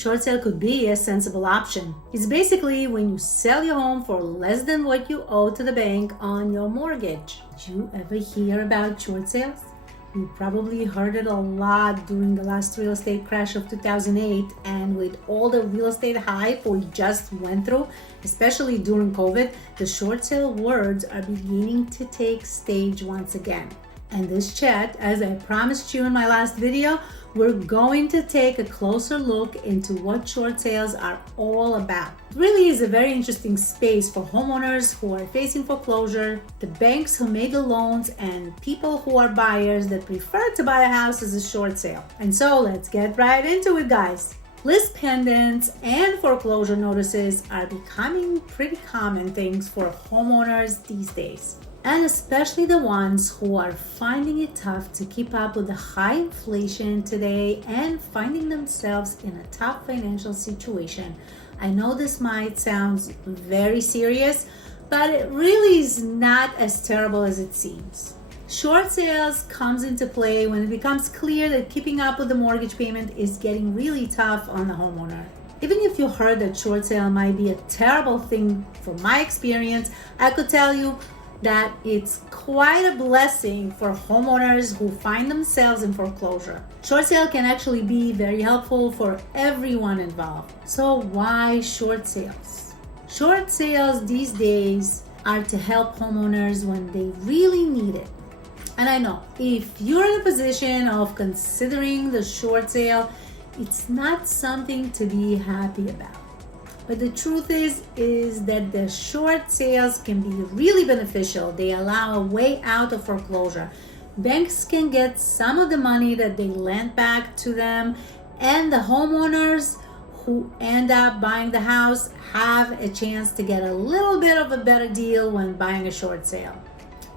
Short sale could be a sensible option. It's basically when you sell your home for less than what you owe to the bank on your mortgage. Did you ever hear about short sales? You probably heard it a lot during the last real estate crash of 2008, and with all the real estate hype we just went through, especially during COVID, the short sale words are beginning to take stage once again. And this chat, as I promised you in my last video, we're going to take a closer look into what short sales are all about. It really is a very interesting space for homeowners who are facing foreclosure, the banks who make the loans, and people who are buyers that prefer to buy a house as a short sale. And so let's get right into it, guys. List pendants and foreclosure notices are becoming pretty common things for homeowners these days, and especially the ones who are finding it tough to keep up with the high inflation today and finding themselves in a tough financial situation. I know this might sound very serious, but it really is not as terrible as it seems. Short sales comes into play when it becomes clear that keeping up with the mortgage payment is getting really tough on the homeowner. Even if you heard that short sale might be a terrible thing, from my experience, I could tell you that it's quite a blessing for homeowners who find themselves in foreclosure. Short sale can actually be very helpful for everyone involved. So why short sales? Short sales these days are to help homeowners when they really need it. And I know if you're in a position of considering the short sale, it's not something to be happy about. But the truth is that the short sales can be really beneficial. They allow a way out of foreclosure. Banks can get some of the money that they lent back to them, and the homeowners who end up buying the house have a chance to get a little bit of a better deal when buying a short sale.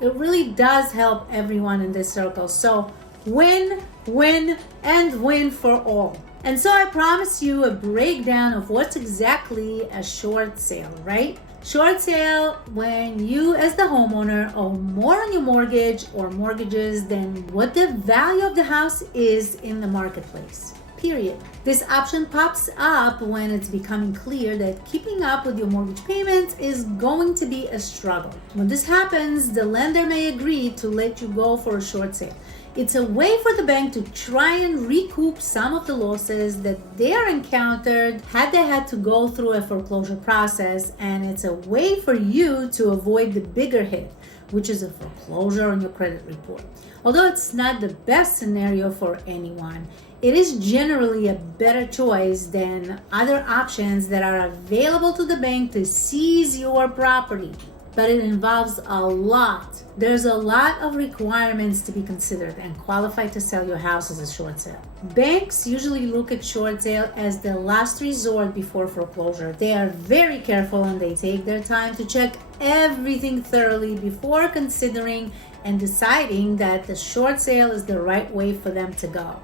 It really does help everyone in this circle. So win, win, and win for all. And so I promise you a breakdown of what's exactly a short sale, right? Short sale when you as the homeowner owe more on your mortgage or mortgages than what the value of the house is in the marketplace. Period. This option pops up when it's becoming clear that keeping up with your mortgage payments is going to be a struggle. When this happens, the lender may agree to let you go for a short sale. It's a way for the bank to try and recoup some of the losses that they are encountered had they had to go through a foreclosure process, and it's a way for you to avoid the bigger hit, which is a foreclosure on your credit report. Although it's not the best scenario for anyone, it is generally a better choice than other options that are available to the bank to seize your property. But it involves a lot. There's a lot of requirements to be considered and qualified to sell your house as a short sale. Banks usually look at short sale as the last resort before foreclosure. They are very careful and they take their time to check everything thoroughly before considering and deciding that the short sale is the right way for them to go.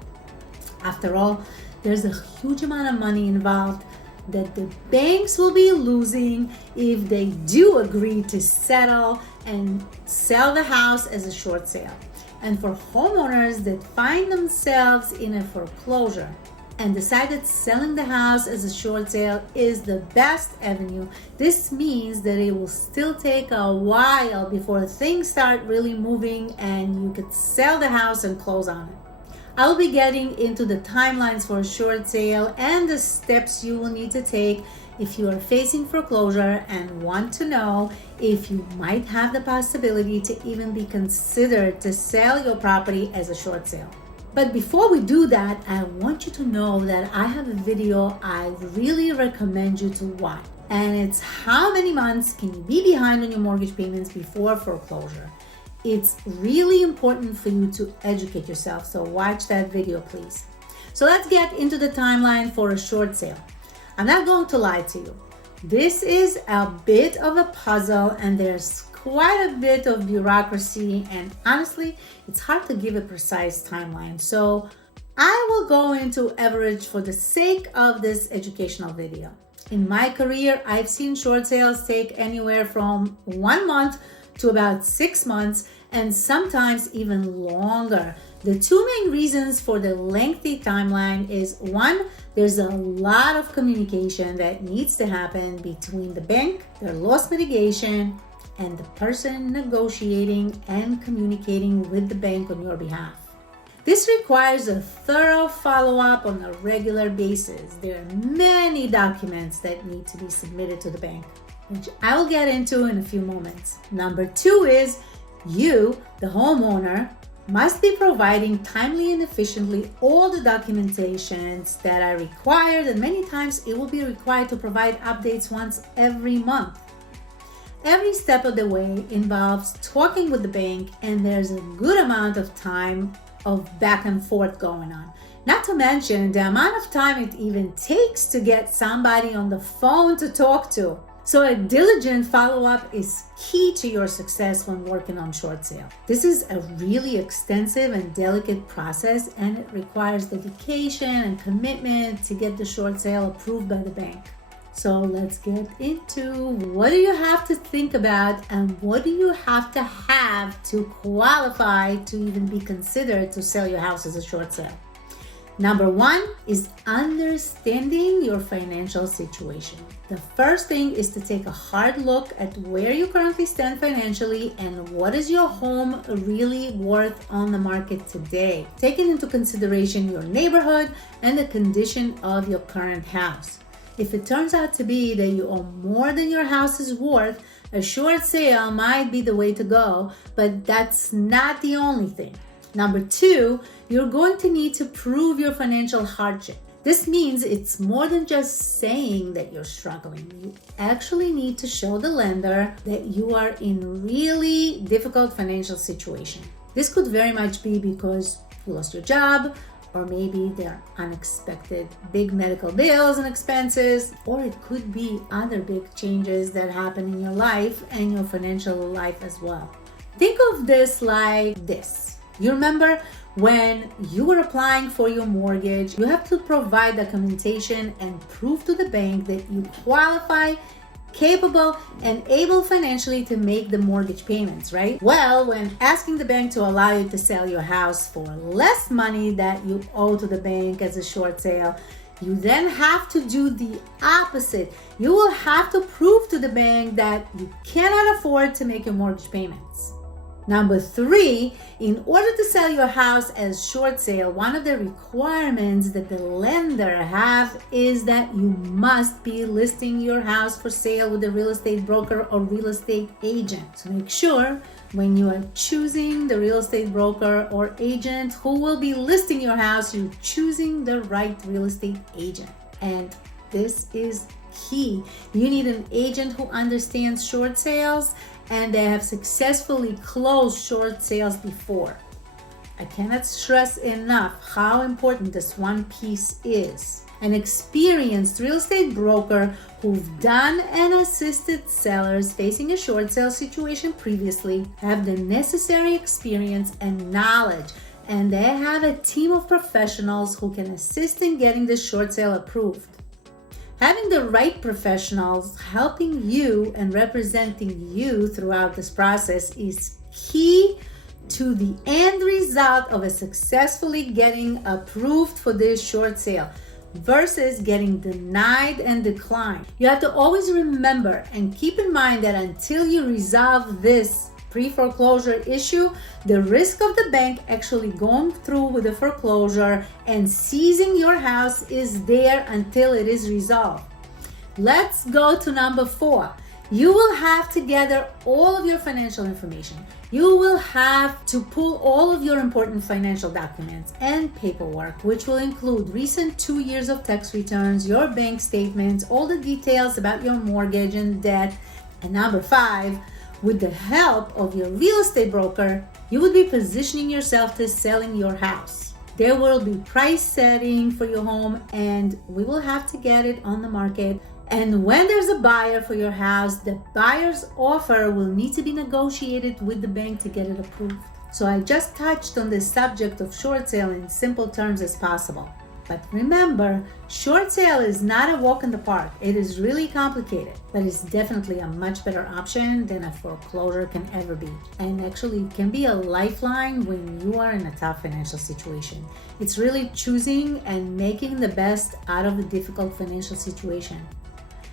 After all, there's a huge amount of money involved that the banks will be losing if they do agree to settle and sell the house as a short sale. And for homeowners that find themselves in a foreclosure and decide that selling the house as a short sale is the best avenue, this means that it will still take a while before things start really moving and you could sell the house and close on it. I'll be getting into the timelines for a short sale and the steps you will need to take if you are facing foreclosure and want to know if you might have the possibility to even be considered to sell your property as a short sale. But before we do that, I want you to know that I have a video I really recommend you to watch. And it's how many months can you be behind on your mortgage payments before foreclosure. It's really important for you to educate yourself, so watch that video, please. So let's get into the timeline for a short sale. I'm not going to lie to you. This is a bit of a puzzle and there's quite a bit of bureaucracy, and honestly, it's hard to give a precise timeline. So I will go into average for the sake of this educational video. In my career, I've seen short sales take anywhere from 1 month to about 6 months, and sometimes even longer, The two main reasons for the lengthy timeline is one, there's a lot of communication that needs to happen between the bank, their loss mitigation, and the person negotiating and communicating with the bank on your behalf. This requires a thorough follow-up on a regular basis. There are many documents that need to be submitted to the bank, which I will get into in a few moments. Number two is you, the homeowner, must be providing timely and efficiently all the documentations that are required, and many times it will be required to provide updates once every month. Every step of the way involves talking with the bank, and there's a good amount of time of back and forth going on. Not to mention the amount of time it even takes to get somebody on the phone to talk to. So a diligent follow-up is key to your success when working on short sale. This is a really extensive and delicate process, and it requires dedication and commitment to get the short sale approved by the bank. So let's get into what do you have to think about and what do you have to qualify to even be considered to sell your house as a short sale. Number one is understanding your financial situation. The first thing is to take a hard look at where you currently stand financially and what is your home really worth on the market today, taking into consideration your neighborhood and the condition of your current house. If it turns out to be that you owe more than your house is worth, a short sale might be the way to go, but that's not the only thing. Number two, you're going to need to prove your financial hardship. This means it's more than just saying that you're struggling. You actually need to show the lender that you are in really difficult financial situation. This could very much be because you lost your job, or maybe there are unexpected big medical bills and expenses, or it could be other big changes that happen in your life and your financial life as well. Think of this like this. You remember when you were applying for your mortgage, you have to provide documentation and prove to the bank that you qualify, capable, and able financially to make the mortgage payments, right? Well, when asking the bank to allow you to sell your house for less money that you owe to the bank as a short sale, you then have to do the opposite. You will have to prove to the bank that you cannot afford to make your mortgage payments. Number three, in order to sell your house as short sale, one of the requirements that the lender have is that you must be listing your house for sale with a real estate broker or real estate agent. So make sure when you are choosing the real estate broker or agent who will be listing your house, you're choosing the right real estate agent. And this is key. You need an agent who understands short sales and they have successfully closed short sales before. I cannot stress enough how important this one piece is. An experienced real estate broker who've done and assisted sellers facing a short sale situation previously have the necessary experience and knowledge, and they have a team of professionals who can assist in getting the short sale approved. Having the right professionals helping you and representing you throughout this process is key to the end result of a successfully getting approved for this short sale versus getting denied and declined. You have to always remember and keep in mind that until you resolve this pre-foreclosure issue, the risk of the bank actually going through with the foreclosure and seizing your house is there until it is resolved. Let's go to number 4. You will have to gather all of your financial information. You will have to pull all of your important financial documents and paperwork, which will include recent 2 years of tax returns, your bank statements, all the details about your mortgage and debt. And number 5, with the help of your real estate broker, you will be positioning yourself to selling your house. There will be price setting for your home, and we will have to get it on the market. And when there's a buyer for your house, the buyer's offer will need to be negotiated with the bank to get it approved. So I just touched on the subject of short sale in simple terms as possible. But remember, short sale is not a walk in the park. It is really complicated, but it's definitely a much better option than a foreclosure can ever be. And actually it can be a lifeline when you are in a tough financial situation. It's really choosing and making the best out of a difficult financial situation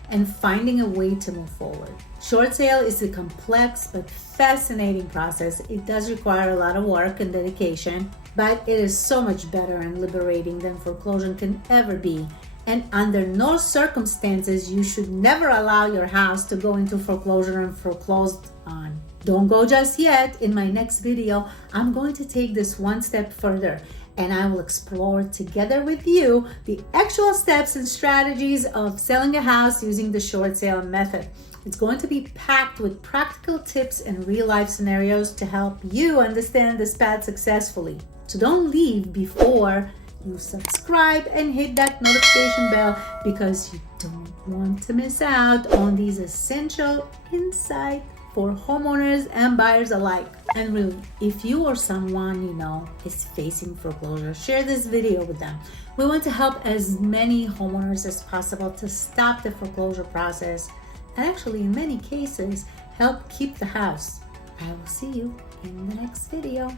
and finding a way to move forward. Short sale is a complex but fascinating process. It does require a lot of work and dedication, but it is so much better and liberating than foreclosure can ever be. And under no circumstances, you should never allow your house to go into foreclosure and foreclosed on. Don't go just yet. In my next video, I'm going to take this one step further, and I will explore together with you the actual steps and strategies of selling a house using the short sale method. It's going to be packed with practical tips and real-life scenarios to help you understand this path successfully. So don't leave before you subscribe and hit that notification bell, because you don't want to miss out on these essential insights for homeowners and buyers alike. And really, if you or someone you know is facing foreclosure, share this video with them. We want to help as many homeowners as possible to stop the foreclosure process, and actually in many cases help keep the house. I will see you in the next video.